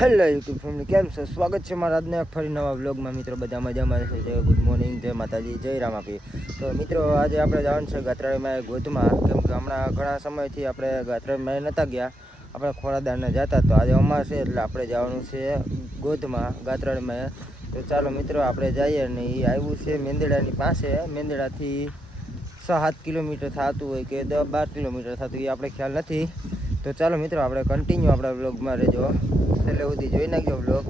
Hello YouTube family, કેમ છો? સ્વાગત છે મારા આજના ફરી નવા વ્લોગમાં. મિત્રો બધા મજામાં છે. જય ગુડ મોર્નિંગ, જય માતાજી, જય રામાપી. તો મિત્રો આજે આપણે જવાનું છે ગાત્રાળીમાં ગોધમાં, કેમ કે હમણાં ઘણા સમયથી આપણે ગાત્રાળીમાં નહોતા ગયા. આપણે ખોરાદારને જતા, તો આજે અમાસ છે એટલે આપણે જવાનું છે ગોધમાં ગાત્રાળીમાં. તો ચાલો મિત્રો આપણે જઈએ. ને એ આવ્યું છે મેંદડાની પાસે. મેંદડાથી 6-7 કિલોમીટર થતું હોય કે 10-12 કિલોમીટર થતું, એ આપણે ખ્યાલ નથી. તો ચાલો મિત્રો આપણે કન્ટિન્યુ આપણા વ્લોગમાં રહેજો, છેલ્લે સુધી જોઈ નાખ્યો વ્લોગ.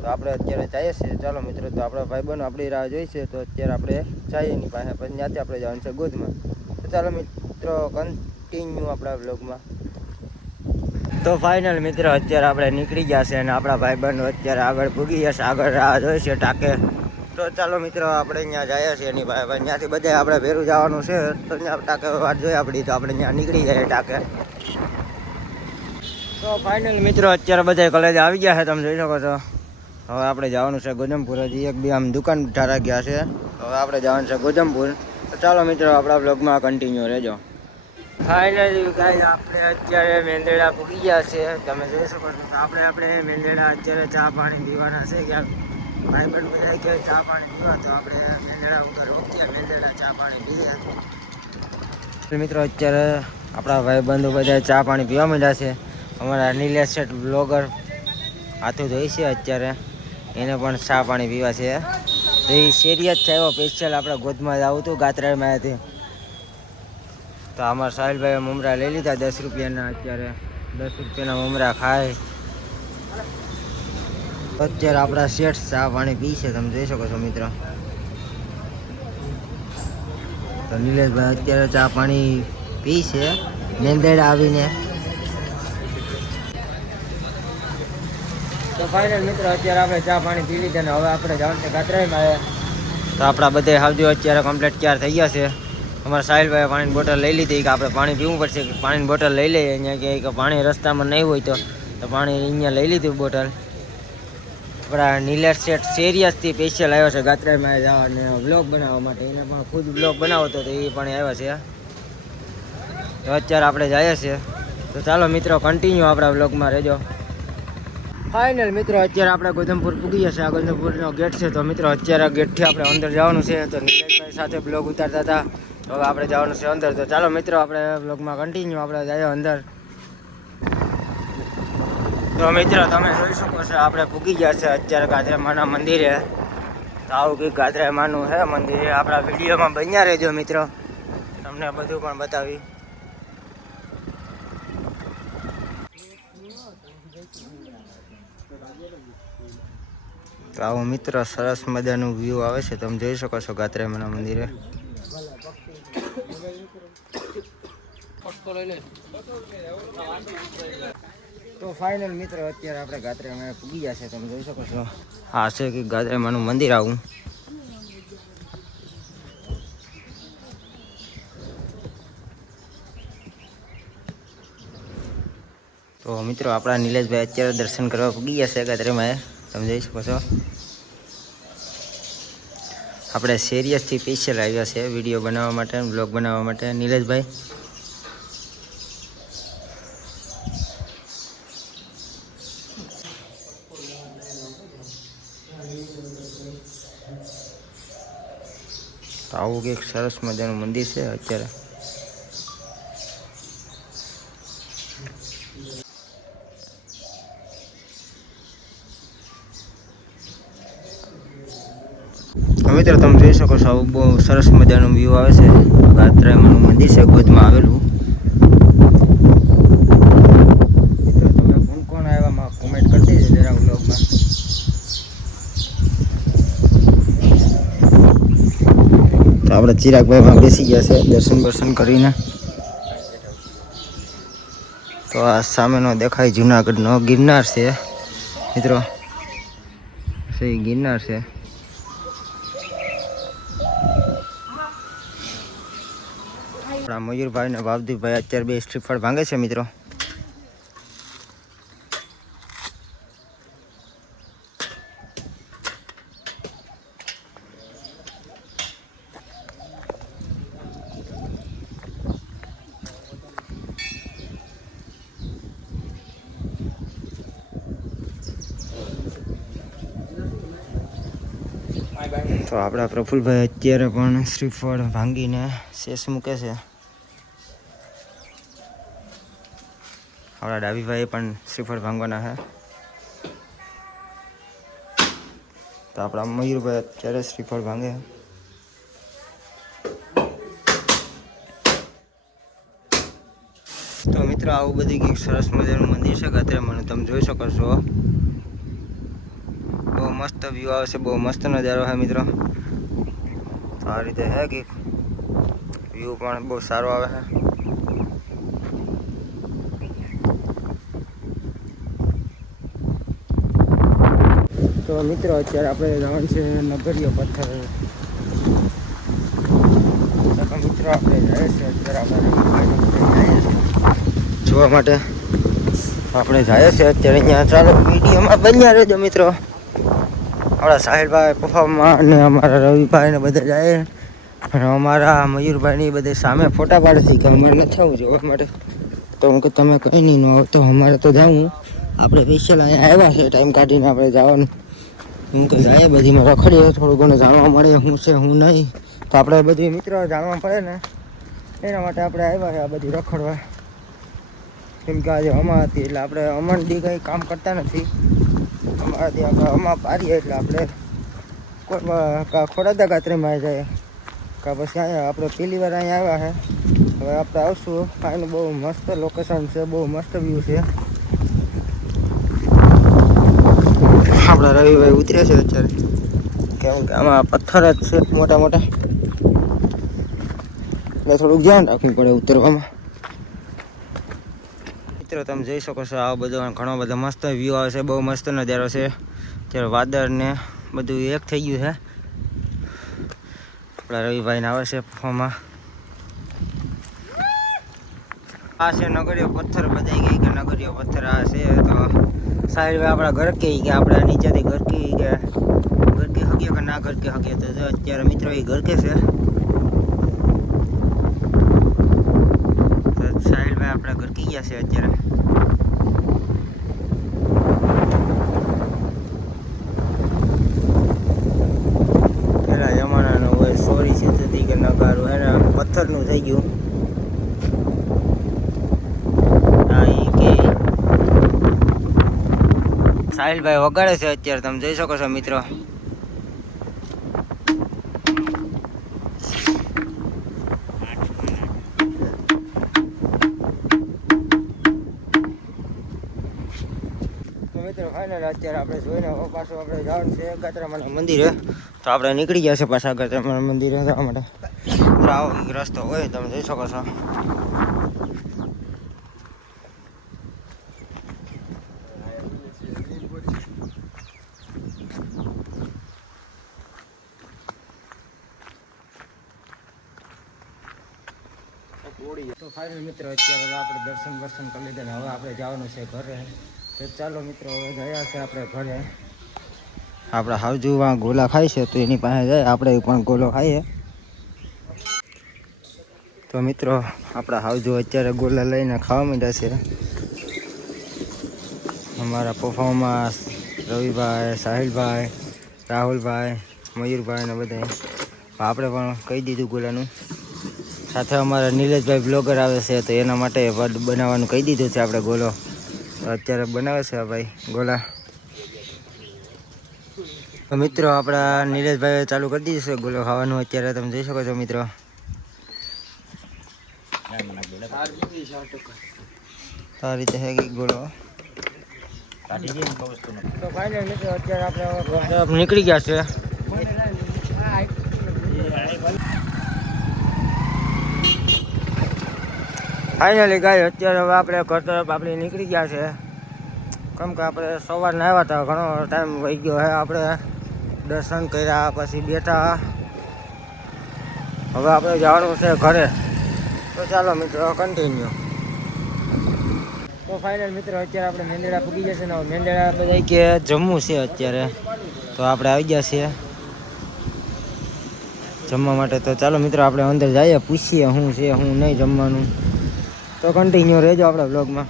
તો આપણે અત્યારે જઈએ છીએ. ચાલો મિત્રો, તો આપણા ભાઈબંધો આપણી રાહ જોઈ છે. તો અત્યારે આપણે જઈએ એની પાસે, પછી ત્યાંથી આપણે જવાનું છે ગોધમાં. તો ચાલો મિત્રો કન્ટિન્યુ આપણા વ્લોગમાં. તો ફાઇનલ મિત્રો અત્યારે આપણે નીકળી ગયા છે અને આપણા ભાઈબંધો અત્યારે આગળ પૂગી જશે, આગળ રાહ જોઈ છે ટાંકે. તો ચાલો મિત્રો આપણે ત્યાં જઈએ છીએ એની પાસે, ત્યાંથી બધે આપણે ભેરું જવાનું છે. તો ત્યાં ટાંકે વાત જોઈએ આપણી, તો આપણે ત્યાં નીકળી જઈએ ટાંકે. તો ફાઇનલ મિત્રો અત્યારે બધા કોલેજ આવી ગયા છે, તમે જોઈ શકો છો. હવે આપણે જવાનું છે ગોધમપુર. હજી એક બે આમ દુકાન ઠારા ગયા છે. હવે આપણે જવાનું છે ગોધમપુર. તો ચાલો મિત્રો આપણા બ્લોગમાં કન્ટિન્યુ રહેજો. ફાઇનલી ગાઈસ આપણે અત્યારે મેંદરડા પૂગી ગયા છે, તમે જોઈ શકો છો. તો આપણે મેંદરડા અત્યારે ચા પાણી પીવાના છે. ક્યાંક ભાઈબંધ બધા ક્યાંય ચા પાણી પીવા, તો આપણે મેંદરડા ઉપર રોકીએ, મેંદરડા ચા પાણી પીએ. મિત્રો અત્યારે આપણા ભાઈબંધો બધા ચા પાણી પીવા માંડ્યા છે. અમારા નીલેશ શેઠ બ્લોગર હાથું ધોઈ છે અત્યારે, એને પણ ચા પાણી પીવા છે. તો એ શેરિયત છે એવો સ્પેશિયલ આપણે ગોધમાં જવું હતું ગાત્રાળીમાં હતી. તો અમારા સાહિલભાઈએ મમરા લઈ લીધા 10 રૂપિયાના. અત્યારે 10 રૂપિયાના મમરા ખાય. અત્યારે આપણા શેઠ ચા પાણી પી છે, તમે જોઈ શકો છો મિત્રો. તો નિલેશભાઈ અત્યારે ચા પાણી પી છે મેંદરડા આવીને. તો ફાઇનલ મિત્રો અત્યારે આપણે ચા પાણી પી લીધા ને હવે આપણે જવાનું છે ગાત્રાળીમાં. તો આપણા બધે હાવજો અત્યારે કમ્પ્લીટ તૈયાર થઈ ગયા છે. અમારા સાહિલભાઈએ પાણીની બોટલ લઈ લીધી કે આપણે પાણી પીવું પડશે, પાણીની બોટલ લઈ લઈએ. અહીંયા કે પાણી રસ્તામાં નહીં હોય તો પાણી અહીંયા લઈ લીધું બોટલ. આપણા નીલેશ શેઠ સિરિયસથી સ્પેશિયલ આવ્યો છે ગાત્રાળીમાં જવા અને વ્લોગ બનાવવા માટે. એને પણ ખુદ વ્લોગ બનાવતો તો એ પણ આવ્યો છે. તો અત્યારે આપણે જઈએ છીએ. તો ચાલો મિત્રો કન્ટિન્યુ આપણા વ્લોગમાં રહેજો. ફાઇનલ મિત્રો અત્યારે આપણે ગોધમપુર પૂગી જશે. આ ગોધમપુરનો ગેટ છે. તો મિત્રો અત્યારે ગેટથી આપણે અંદર જવાનું છે. તો નીલેશભાઈ સાથે બ્લોગ ઉતારતા હતા, તો હવે આપણે જવાનું છે અંદર. તો ચાલો મિત્રો આપણે બ્લોગમાં કન્ટિન્યુ આપણે જઈએ અંદર. તો મિત્રો તમે જોઈ શકો છો આપણે પૂગી ગયા છે અત્યારે ગાત્રામાના મંદિરે. તો આવું કંઈક ગાત્રામાનું છે મંદિર. આપણા વિડીયોમાં બન્યા રહેજો મિત્રો, તમને બધું પણ બતાવી. તો આવો મિત્ર સરસ મજાનું વ્યૂ આવે છે, તમે જોઈ શકો છો ગાત્રામાના મંદિરે. તો ફાઇનલ મિત્રો અત્યારે આપણે ગાત્રામાં પૂગી ગયા છે, તમે જોઈ શકો છો. આ છે કે ગાત્રામાનું મંદિર આવું. તો મિત્રો આપણા નિલેશભાઈ અત્યારે દર્શન કરવા પૂગી ગયા છે ગાત્રામાં, તમે જોઈ શકો છો. આપણે સિરિયસથી સ્પેશિયલ આવ્યા છે વિડીયો બનાવવા માટે, બ્લોગ બનાવવા માટે. નિલેશભાઈ તો આવું કંઈક સરસ મજાનું મંદિર છે અત્યારે. મિત્રો તમે જોઈ શકો છો આવું બહુ સરસ મજાનું વ્યૂ આવે છે. ગાત્રામાનું મંદિર છે ગોધમાં આવેલું. મિત્રો તમે કોણ કોણ આવ્યામાં કોમેન્ટ કરી દેજો જરા વ્લોગમાં. તો આપણે ચિરાગભાઈમાં બેસી ગયા છે દર્શન કરીને. તો આ સામેનો દેખાય જુનાગઢનો ગિરનાર છે મિત્રો, સહી ગિરનાર છે. આપણા મયુરભાઈ ને ભાવદીભાઈ અત્યારે બે શ્રીફળ ભાંગે છે મિત્રો. તો આપણા પ્રફુલભાઈ અત્યારે પણ શ્રીફળ ભાંગીને શેષ મૂકે છે. આપણા ડાબીભાઈ પણ શ્રીફળ ભાંગવાના છે. તો આપણા મયુરભાઈ અત્યારે શ્રીફળ ભાંગે. તો મિત્રો આવું બધી કંઈક સરસ મજાનું મંદિર છે ગાત્રામાં, તમે જોઈ શકો છો. બહુ મસ્ત વ્યૂ આવે છે, બહુ મસ્ત નજારો છે મિત્રો. તો આ રીતે છે કંઈક વ્યૂ પણ બહુ સારો આવે છે. તો મિત્રો અત્યારે આપણે જવાનું છે નગરીયો પથ્થર. મિત્રો આપણે જાય છે અત્યારે જોવા માટે આપણે જાય છે અત્યારે અહીંયા. ચાલો વિડીયોમાં બન્યા રહેજો મિત્રો. આપણા સાહિલભાઈ પપ્પામાં અને અમારા રવિભાઈ ને બધા જાય, અને અમારા મયુરભાઈની બધે સામે ફોટા પાડે છે કે અમારે નથી આવું જોવા માટે. તો હું કે તમે કંઈ નહીં ન તો અમારે તો જવું, આપણે સ્પેશિયલ અહીંયા આવ્યા છે ટાઈમ કાઢીને આપણે જવાનું. હું કે જાય બધીમાં રખડીએ, થોડું ઘણું જાણવા મળે શું છે શું નહીં. તો આપણે બધી મિત્રો જાણવા પડે ને એના માટે આપણે આવ્યા છે આ બધી રખડવા. કેમ કે આજે અમા હતી એટલે આપણે અમાનથી કંઈ કામ કરતા નથી. અમારાથી આપણે અમા પાડીએ એટલે આપણે કોઈ ખોરાદા ગાત્રીમાં આવી જાય કાં પછી અહીંયા આપણે પહેલી વાર અહીંયા આવ્યા છે. હવે આપણે આવશું. અહીંનું બહુ મસ્ત લોકેશન છે, બહુ મસ્ત વ્યૂ છે. આપણા રવિભાઈ ઉતરે છે અત્યારે, કેમ કે આમાં પથ્થર જ છે મોટા મોટા, એટલે થોડુંક ધ્યાન રાખવું પડે ઉતરવામાં. મિત્રો તમે જોઈ શકો છો આ બધો ઘણો બધો મસ્ત વ્યૂ આવે છે, બહુ મસ્ત નજારો છે. અત્યારે વાદળ ને બધું એક થઈ ગયું છે. આપણા રવિભાઈને આવે છે ફોમાં. આ છે નગરીયો પથ્થર, બધાઈ ગઈ કે નગરીયો પથ્થર આ છે. તો સાહેબભાઈ આપણા ઘર કે આપણે નીચેથી ઘર કે હગ્યો કે ના ઘર કે હગ્યો. તો અત્યારે મિત્રો એ ઘર કે છે. તો સાહેબભાઈ આપણા ઘર કી ગયા છે અત્યારે. પેલા જમાનાનો હોય સોરી છે કે નગારું એને પથ્થરનું થઈ ગયું. સાહિલભાઈ વગાડે છે અત્યારે, તમે જોઈ શકો છો મિત્રો. તો મિત્રો ફાઇનલ અત્યારે આપણે જોઈને પાછું આપણે જવાનું છે ગાત્રામાના મંદિરે. તો આપણે નીકળી ગયા છે પાછા ગાત્રામાના મંદિરે જવા માટે. આવો રસ્તો હોય તમે જોઈ શકો છો. તો ફાઇનલ મિત્રો અત્યારે આપણે દર્શન કરી લીધા ને હવે આપણે જવાનું છે ઘરે. તો ચાલો મિત્રો હવે ગયા છે આપણે ઘરે. આપણા હાવજુમાં ગોલા ખાય છે તો એની પાસે જાય, આપણે પણ ગોલો ખાઈએ. તો મિત્રો આપણા હાવજુ અત્યારે ગોલા લઈને ખાવા માંડ્યા છે. અમારા પપ્પામાં રવિભાઈ, સાહિલભાઈ, રાહુલભાઈ, મયુરભાઈ ને બધા આપણે પણ કહી દીધું ગોલાનું. સાથે અમારા નિલેશભાઈ બ્લોગર આવે છે તો એના માટે બનાવવાનું કહી દીધું છે આપણે ગોલો. તો અત્યારે બનાવે છે ભાઈ ગોલા. તો મિત્રો આપણા નિલેશભાઈ ચાલુ કરી દીધું છે ગોલો ખાવાનું અત્યારે, તમે જોઈ શકો છો મિત્રો. આ રીતે છે કે ગોલો તો ફાઇનલ મિત્રો અત્યારે આપણે નીકળી ગયા છે. ફાઇનલી ગાય અત્યારે હવે આપણે ઘર તરફ આપણે નીકળી ગયા છે. કેમ કે આપણે સવારના આવ્યા હતા, ઘણો ટાઈમ વહી ગયો છે. આપણે દર્શન કર્યા પછી બેઠા, હવે આપણે જવાનું છે ઘરે. તો ચાલો મિત્રો કન્ટિન્યુ. તો ફાઇનલ મિત્રો અત્યારે આપણે મેંદડા પૂગી જશે ને મેંદડા બધા કે જમવું છે અત્યારે. તો આપણે આવી ગયા છીએ જમવા માટે. તો ચાલો મિત્રો આપણે અંદર જઈએ, પૂછીએ શું છે શું નહીં જમવાનું. તો કન્ટિન્યુ રહેજો આપણા બ્લોગમાં.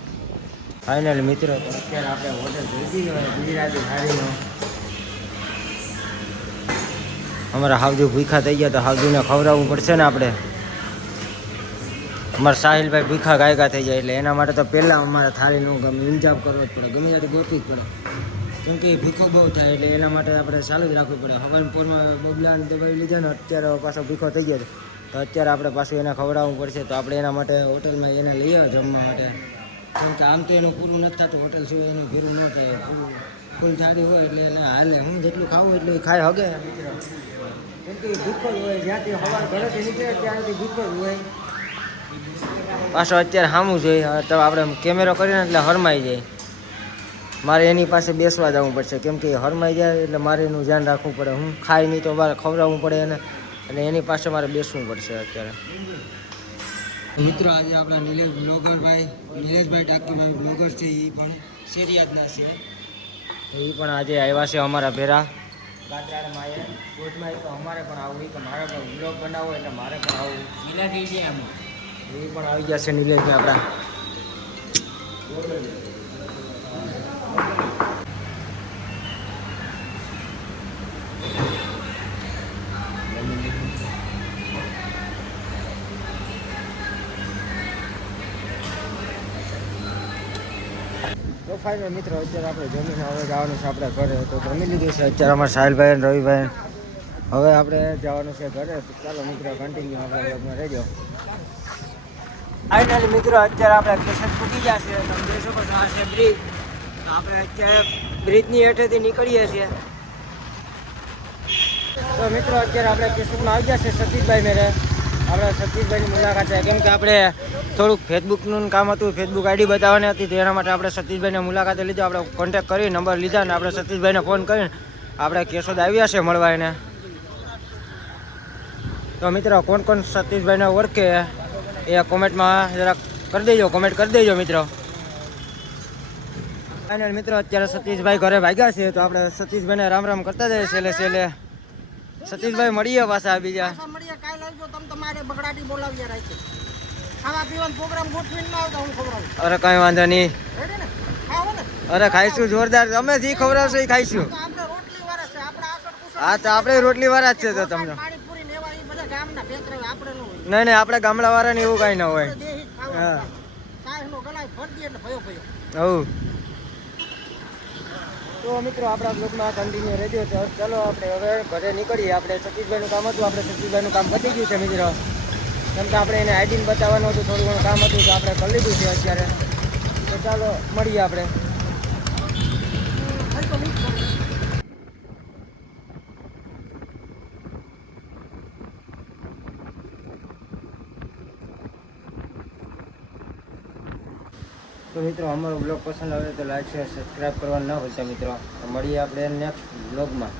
ફાઇનલ મિત્રો અત્યારે આપણે હોટલ જોઈ દીધી હોય ગુજરાતી થાળીનો. અમારા હાવજુ ભૂખા થઈ ગયા તો હાવજુને ખવડાવવું પડશે ને આપણે. અમારા સાહિલભાઈ ભૂખા ગાયકા થઈ જાય એટલે એના માટે તો પહેલાં અમારે થાળીનું ઇંતજામ કરવો જ પડે, ગમે ત્યારે ગોતવી જ પડે, કેમ કે ભૂખો બહુ થાય એટલે એના માટે આપણે ચાલુ જ રાખવું પડે. હવાના પોરમાં બબલાને દબાવી લીધા ને અત્યારે પાછો ભૂખો થઈ ગયો તો અત્યારે આપણે પાછું એને ખવડાવવું પડશે. તો આપણે એના માટે હોટલમાં એને લઈ આવે જમવા માટે, કેમ કે આમ તો એનું પૂરું નથી થતું, હોટલ સિવાય એનું ભેરું ન થાય. ફૂલ થાળી હોય એટલે એને હાલે, હું જેટલું ખાવું એટલું એ ખાઈ હગે, કેમ કે ભૂખો જ હોય. જ્યાંથી હવા ઘરેથી નીકળે ત્યાંથી ભૂખો જ હોય. પાછો અત્યારે સામું જોઈએ તો આપણે કેમેરો કરીને એટલે હરમાઈ જાય. મારે એની પાસે બેસવા જવું પડશે, કેમ કે હરમાઈ જાય એટલે મારે એનું ધ્યાન રાખવું પડે. હું ખાઈ નહીં તો મારે ખવડાવવું પડે એને, અને એની પાસે મારે બેસવું પડશે અત્યારે. મિત્રો આજે આપણા નિલેશભાઈ ડાકુભાઈ બ્લોગર છે, એ પણ શેરિયાદના છે. એ પણ આજે આવ્યા છે અમારા ભેરા ગાત્રાળમાં. એ ગોધમાં તો અમારે પણ આવવું, કે મારે પણ બ્લોગ બનાવવો એટલે મારે પણ આવવું. નીલાજી છે આમાં, એ પણ આવી ગયા છે નિલેશભાઈ આપણા. તો ફાઇનલ મિત્રો અત્યારે આપણે જમીન હવે જવાનું છે આપણે ઘરે. તો જમી લીધું છે અત્યારે અમારા સાહિલભાઈ અને રવિભાઈ. હવે આપણે જવાનું છે ઘરે. તો ચાલો મિત્રો કન્ટિન્યુ આપણે બ્લોગમાં રહેજો. ફાઇનલી મિત્રો અત્યારે આપણે કેસર પૂકી ગયા છે. તમે જોઈ શકો છો આ છે બ્રિજ. તો આપણે અત્યારે બ્રિજની હેઠેથી નીકળીએ છીએ. તો મિત્રો અત્યારે આપણે કેસરમાં આવી ગયા છે સતીશભાઈ મેરે. આપણે સતીશભાઈની મુલાકાત છે, કેમ કે આપણે થોડુંક ફેસબુકનું કામ હતું, ફેસબુક આઈડી બતાવવાની હતી, તો એના માટે આપણે સતીશભાઈને મુલાકાતે લીધો. આપણે કોન્ટેક્ટ કરી નંબર લીધા ને આપણે સતીશભાઈને ફોન કરીને આપણે કેશોદ આવ્યા છે મળવા એને. તો મિત્રો કોણ કોણ સતીશભાઈને ઓળખે એ કોમેન્ટમાં જરાક કરી દેજો, કોમેન્ટ કરી દેજો મિત્રો. ફાઇનલ મિત્રો અત્યારે સતીશભાઈ ઘરે ભાગ્યા છે. તો આપણે સતીશભાઈને રામ રામ કરતા જઈએ છેલ્લે છેલ્લે. સતીશભાઈ મળીએ પાછા બીજા. અરે કઈ વાંધો નહીં, અરે ખાઈશું જોરદાર. તમે જે ખવડાવશો એ ખાઈશું. હા તો આપણે રોટલી વાળા જ છે. તો તમને નહીં આપણે ગામડા વાળા ને એવું કઈ ના હોય. હા તો મિત્રો આપણા બ્લોગમાં કન્ટિન્યુ રહેજો. તો ચાલો આપણે હવે ઘરે નીકળીએ. આપણે સતીશભાઈનું કામ હતું, આપણે સતીશભાઈનું કામ પતી ગયું છે મિત્રો, કેમ કે આપણે એને આઈડીને બતાવવાનું હતું, થોડું ઘણું કામ હતું, તો આપણે કરી લીધું છે અત્યારે. તો ચાલો મળીએ આપણે. તો મિત્રો અમારો બ્લોગ પસંદ આવે તો લાઈક શેર સબસ્ક્રાઈબ કરવાનું ના ભૂલતા મિત્રો. મળીએ આપણે નેક્સ્ટ બ્લોગમાં.